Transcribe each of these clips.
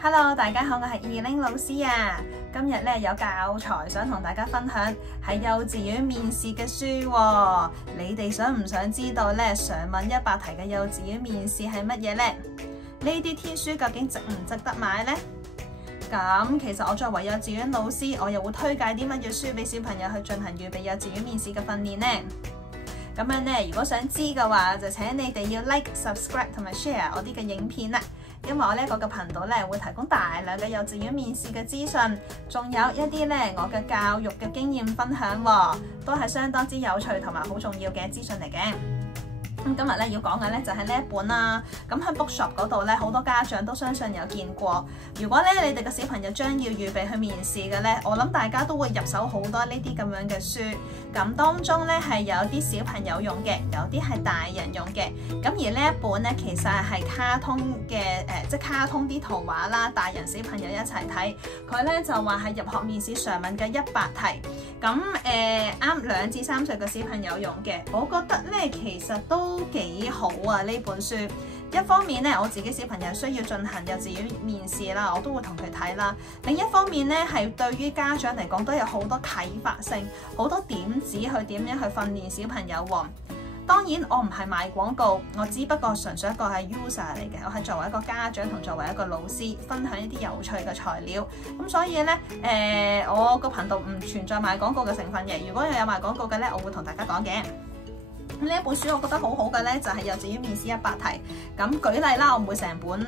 Hello， 大家好，我係二玲老師啊。今日咧有教材想同大家分享，係幼稚園面試嘅書喎。你哋想唔想知道咧常問100題嘅幼稚園面試係乜嘢呢？呢啲天書究竟值唔值得買呢？咁其實我作為幼稚園老師，我又會推介啲乜嘢書俾小朋友去進行預備幼稚園面試嘅訓練呢？咁樣咧，如果想知嘅話，就請你哋要 like、subscribe 同埋 share 我啲嘅影片啦。因為我呢個嘅頻道咧會提供大量嘅幼稚園面試嘅資訊，仲有一啲咧我嘅教育嘅經驗分享喎，都係相當之有趣同埋好重要嘅資訊嚟嘅。今日咧要講嘅咧就係呢一本啦。咁喺 bookshop 嗰度咧，好多家長都相信有見過。如果咧你哋嘅小朋友將要預備去面試嘅咧，我諗大家都會入手好多呢啲咁樣嘅書。咁當中咧係有啲小朋友用嘅，有啲係大人用嘅。咁而呢一本咧其實係卡通嘅即係卡通啲圖畫啦，大人小朋友一齊睇。佢咧就話係入學面試常問嘅100題。咁啱2至3歲嘅小朋友用嘅，我覺得咧其實都幾好啊！呢本書一方面咧，我自己小朋友需要進行幼稚園面試啦，我都會同佢睇啦。另一方面咧，係對於家長嚟講都有好多啟發性，好多點子去點樣去訓練小朋友喎。當然我唔係賣廣告，我只不過純粹一個係 user 嚟嘅，我係作為一個家長同作為一個老師分享一啲有趣嘅材料。咁所以咧我個頻道唔存在賣廣告嘅成分嘅。如果有賣廣告嘅咧，我會同大家講嘅。咁呢一本書我覺得好好嘅咧，就係幼稚園面試100題。咁舉例啦，我唔會成本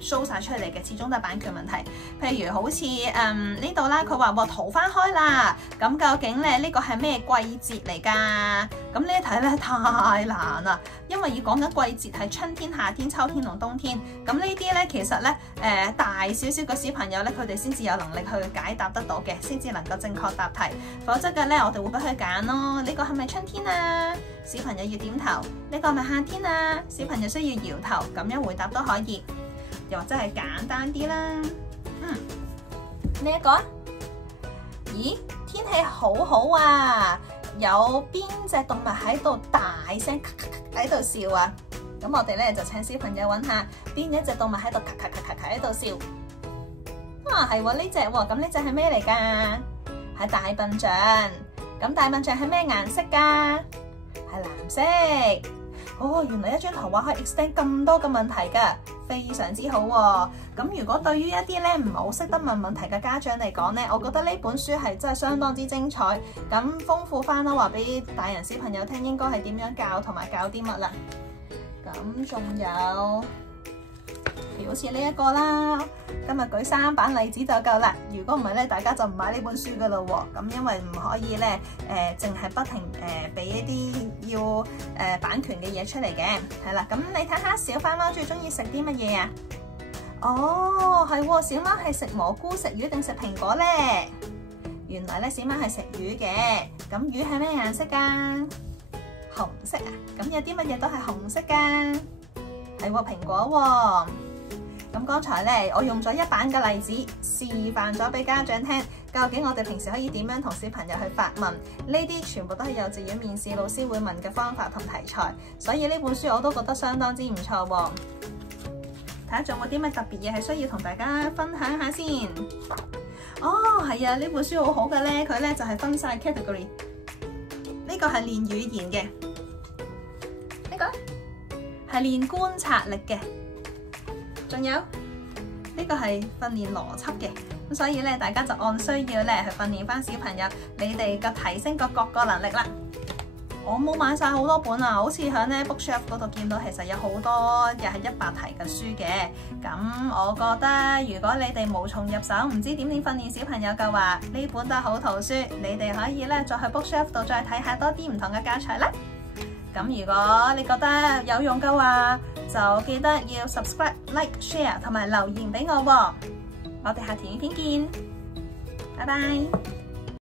show 晒出嚟嘅，始終都係版權問題。譬如好似呢度啦，佢話桃花開啦，咁究竟咧呢個係咩季節嚟㗎？咁呢一題咧太難啦，因為要講緊季節係春天、夏天、秋天同冬天。咁呢啲咧其實咧大少少嘅小朋友咧，佢哋先至有能力去解答得到嘅，先至能夠正確答題。否則嘅咧，我哋會俾佢揀咯。呢個係咪春天啊？小朋友要點頭。呢個係咪夏天啊？小朋友需要搖頭，咁樣回答都可以。又或者係簡單啲啦。呢一個，咦，天氣好好啊！有邊隻動物喺度大聲咔咔咔喺度笑啊？咁我哋咧就請小朋友揾下邊一隻動物喺度咔咔咔咔喺度笑。係喎，呢隻喎，咁呢隻係咩嚟㗎？係大笨象。咁大笨象係咩顏色㗎？係藍色。原來一張圖畫可以 extend 咁多嘅問題㗎，非常之好喎。咁如果對於一啲咧唔係好識得問問題嘅家長嚟講咧，我覺得呢本書係真係相當之精彩。咁豐富翻啦，話俾大人小朋友聽應該係點樣教同埋教啲乜啦。咁仲有好似呢一個啦，今日舉3版例子就夠啦。如果唔係咧，大家就唔買呢本書噶啦喎。咁因為唔可以咧淨係不停俾一啲要版權嘅嘢出嚟嘅。係啦，咁你睇下小花貓最中意食啲乜嘢啊？係喎，小貓係食蘑菇、食魚定食蘋果咧？原來咧小貓係食魚嘅。咁魚係咩顏色㗎？紅色啊。咁有啲乜嘢都係紅色㗎？係喎，蘋果喎。咁剛才咧，我用咗1版嘅例子示範咗俾家長聽，究竟我哋平時可以點樣同小朋友去發問？呢啲全部都係幼稚園面試老師會問嘅方法同題材，所以呢本書我都覺得相當之唔錯喎。睇下仲有冇啲咩特別嘢係需要同大家分享下先。係啊，呢本書好好嘅咧，佢咧就係分晒 category。呢個係練語言嘅，呢個咧係練觀察力嘅。仲有呢個係訓練邏輯嘅，咁所以咧大家就按需要咧去訓練翻小朋友，你哋個提升個各個能力啦。我冇買晒好多本啊，好似喺咧 bookshelf 嗰度見到，其實有好多又係100題嘅書嘅。咁我覺得如果你哋無從入手，唔知點訓練小朋友嘅話，呢本都係好圖書，你哋可以咧再去 bookshelf 度再睇下多啲唔同嘅教材啦。咁如果你覺得有用嘅話，就記得要 subscribe、like、share 同埋留言俾我喎。我哋下條影片見，拜拜。